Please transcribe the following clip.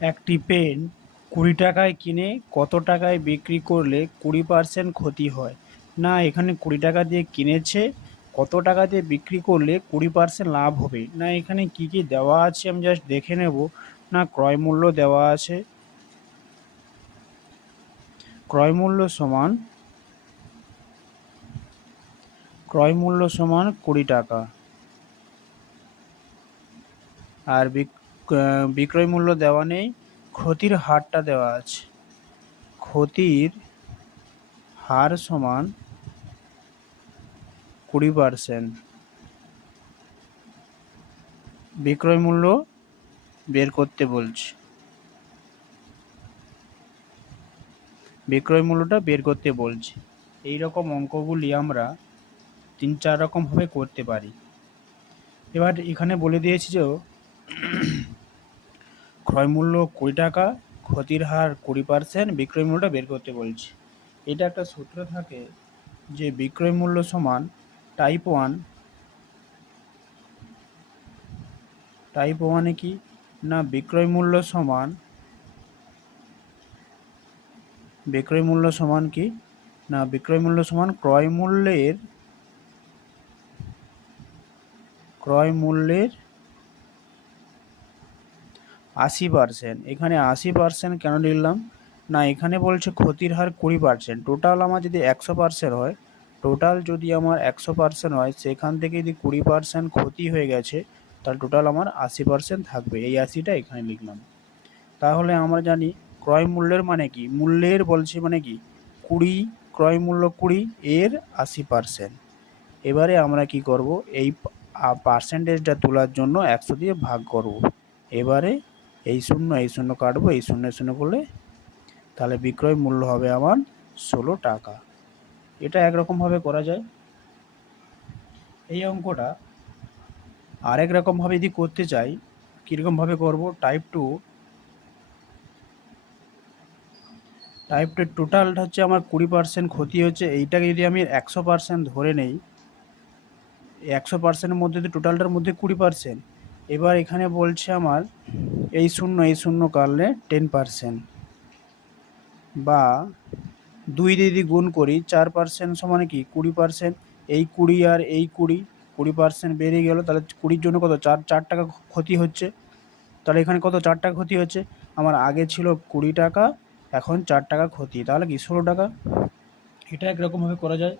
একটি পেন 20 টাকায় কিনে কত টাকায় বিক্রি করলে 20% ক্ষতি হয়? না এখানে 20 টাকা দিয়ে কিনেছে, কত টাকা দিয়ে বিক্রি করলে 20% লাভ হবে? না এখানে কি কি দেওয়া আছে আমি জাস্ট দেখে নেব। না ক্রয় মূল্য দেওয়া আছে, ক্রয় মূল্য সমান 20 টাকা। আর বিক্রয় মূল্য দেওয়া নেই, ক্ষতির হারটা দেওয়া আছে। ক্ষতির হার সমান 20%। বিক্রয় মূল্য বের করতে বলছে, বিক্রয় মূল্যটা বের করতে বলছে। এই রকম অঙ্কগুলি আমরা 3-4 রকমভাবে করতে পারি। এবার এখানে বলে দিয়েছি যে ক্রয় মূল্য 20 টাকা, ক্ষতির হার 20%, বিক্রয় মূল্যটা বের করতে বলছে। এটা একটা সূত্র থাকে যে বিক্রয় মূল্য সমান টাইপ 1। টাইপ 1-এ কি না বিক্রয় মূল্য সমান কি না বিক্রয় মূল্য সমান ক্রয় মূল্যের 80%। এখানে 80% কেন লিখলাম না এখানে বলছে ক্ষতির হার 20%। টোটাল আমার যদি 100% হয়, টোটাল যদি আমার 100% হয়, সেখান থেকে যদি 20% ক্ষতি হয়ে গেছে তাহলে টোটাল আমার 80% থাকবে। এই 80টা এখানে লিখলাম। তাহলে আমরা জানি ক্রয় মূল্যের মানে কি, মূল্যের বলছে মানে কি 20, ক্রয় মূল্য 20 এর 80%। এবারে আমরা কি করব, এই পার্সেন্টেজটা তোলার জন্য 100 দিয়ে ভাগ করব। এবারে এই শূন্য কাটবো, এই শূন্য করলে তাহলে বিক্রয় মূল্য হবে আমার 16 টাকা। এটা একরকমভাবে করা যায়। এই অঙ্কটা আরেক রকমভাবে যদি করতে চাই, কীরকমভাবে করব, টাইপ টু টোটালটা হচ্ছে আমার 20% ক্ষতি হচ্ছে। এইটাকে যদি আমি 100% ধরে নেই, 100%-এর মধ্যে টোটালটার মধ্যে 20%। এবার এখানে বলছে আমার এই শূন্য কাটলে 10%, বা 2 দিয়ে যদি গুণ করি 4% সমান কি 20%। এই 20 আর এই 20% বেরিয়ে গেল, তাহলে 20-র জন্য কত 4 টাকা ক্ষতি হচ্ছে। তাহলে এখানে কত 4 টাকা ক্ষতি হচ্ছে, আমার আগে ছিল 20 টাকা, এখন 4 টাকা ক্ষতি, তাহলে কি 16 টাকা। এটা একরকমভাবে করা যায়।